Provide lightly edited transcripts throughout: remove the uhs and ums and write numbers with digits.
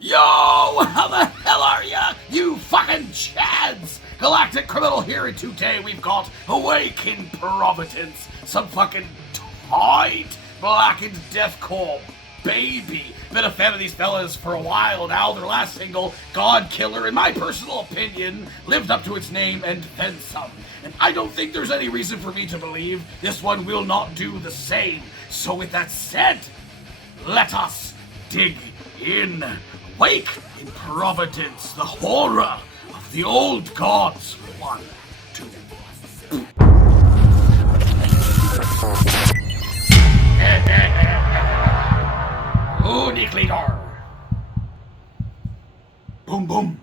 Yo, how the hell are ya, you fucking chads? Galactic criminal here, and today we've got Awake in Providence, some fucking tight blackened deathcore baby. Been a fan of these fellas for a while now. Their last single, God Killer, in my personal opinion, lived up to its name and then some. And I don't think there's any reason for me to believe this one will not do the same. So with that said, let us dig in. Wake in Providence, the horror of the old gods. 1, 2. Uniglider. Boom boom.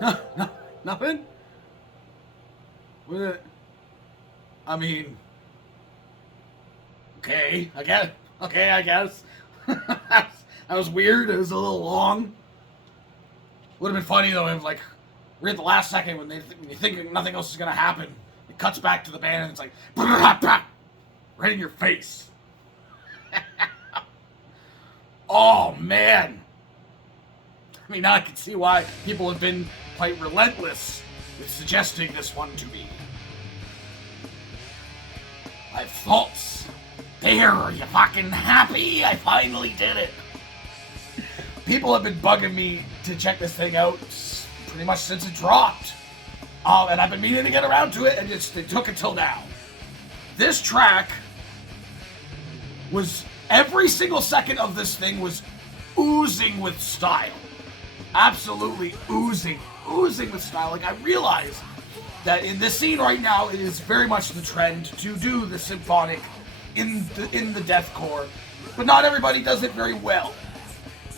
No, nothing? What? I mean, okay, I guess. Okay, I guess. That was weird. It was a little long. Would have been funny though if, like, we're at the last second when when you think nothing else is gonna happen. It cuts back to the band and it's like right in your face. Oh man. I mean, now I can see why people have been quite relentless with suggesting this one to me. My thoughts. There, are you fucking happy? I finally did it. People have been bugging me to check this thing out pretty much since it dropped. And I've been meaning to get around to it, and it took until now. This track was, every single second of this thing was oozing with style. Absolutely oozing with style. Like, I realize that in this scene right now, it is very much the trend to do the symphonic in the deathcore, but not everybody does it very well.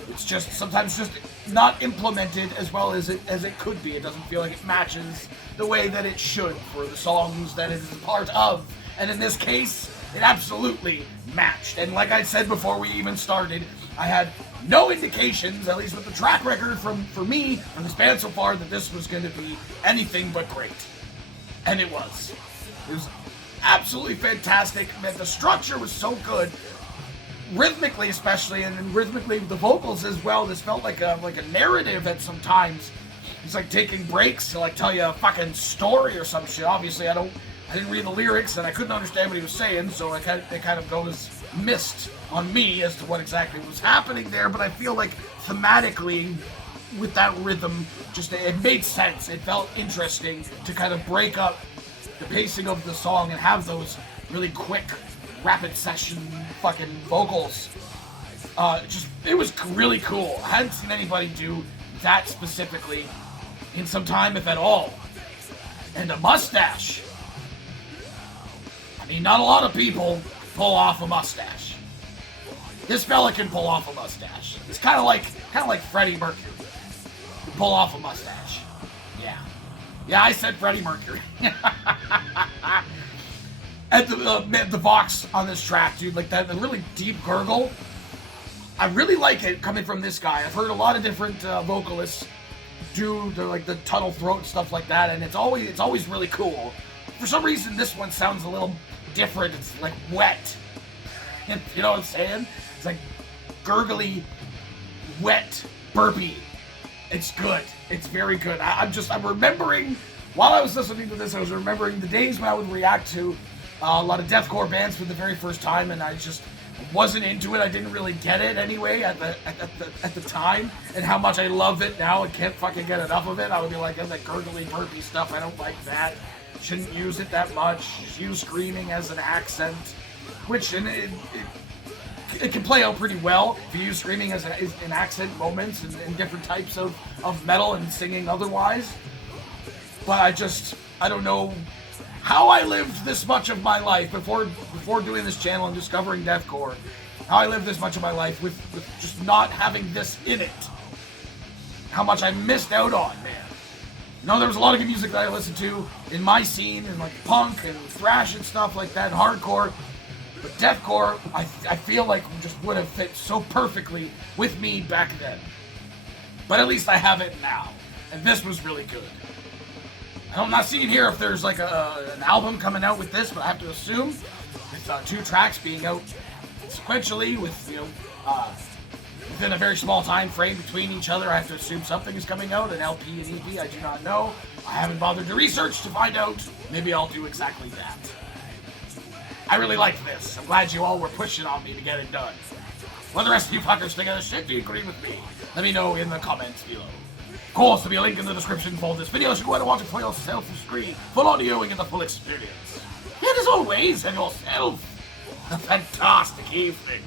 It's just sometimes just not implemented as well as it could be. It doesn't feel like it matches the way that it should for the songs that it is a part of. And in this case, it absolutely matched. And like I said before we even started, I had no indications, at least with the track record for me, from this band so far, that this was going to be anything but great. And it was. It was absolutely fantastic. Man, the structure was so good. Rhythmically especially, and then rhythmically the vocals as well. This felt like a narrative at some times. It's like taking breaks to like tell you a fucking story or some shit. Obviously I didn't read the lyrics and I couldn't understand what he was saying, so it kind of goes missed on me as to what exactly was happening there, but I feel like thematically with that rhythm, just it made sense. It felt interesting to kind of break up the pacing of the song and have those really quick, rapid session fucking vocals. It was really cool. I hadn't seen anybody do that specifically in some time, if at all. And a mustache. I mean, not a lot of people pull off a mustache. This fella can pull off a mustache. It's kind of like Freddie Mercury can pull off a mustache. Yeah, I said Freddie Mercury. And the vox on this track, dude, like that, the really deep gurgle. I really like it coming from this guy. I've heard a lot of different vocalists do the tunnel throat and stuff like that, and it's always really cool. For some reason, this one sounds a little different. It's like wet. And you know what I'm saying? It's like gurgly, wet, burpy. It's good. It's very good. I'm remembering, while I was listening to this, I was remembering the days when I would react to a lot of deathcore bands for the very first time, and I just wasn't into it. I didn't really get it anyway at the time, and how much I love it now and can't fucking get enough of it. I would be like, that gurgly, burpy stuff, I don't like that. Shouldn't use it that much. Just use screaming as an accent, which it can play out pretty well if you use screaming as an accent moments in different types of metal and singing otherwise. But I don't know how I lived this much of my life before doing this channel and discovering deathcore. How I lived this much of my life with just not having this in it. How much I missed out on, man. You know, there was a lot of good music that I listened to in my scene, and like punk and thrash and stuff like that, and hardcore. But deathcore, I feel like just would have fit so perfectly with me back then. But at least I have it now, and this was really good. I'm not seeing here if there's like an album coming out with this, but I have to assume with 2 tracks being out sequentially with, within a very small time frame between each other, I have to assume something is coming out, an LP and EP, I do not know. I haven't bothered to research to find out. Maybe I'll do exactly that. I really liked this. I'm glad you all were pushing on me to get it done. What the rest of you fuckers think of this shit? Do you agree with me? Let me know in the comments below. Of course, there'll be a link in the description for this video, so you can go ahead and watch it for yourself on screen. Full audio and get the full experience. And as always, have yourself a fantastic evening.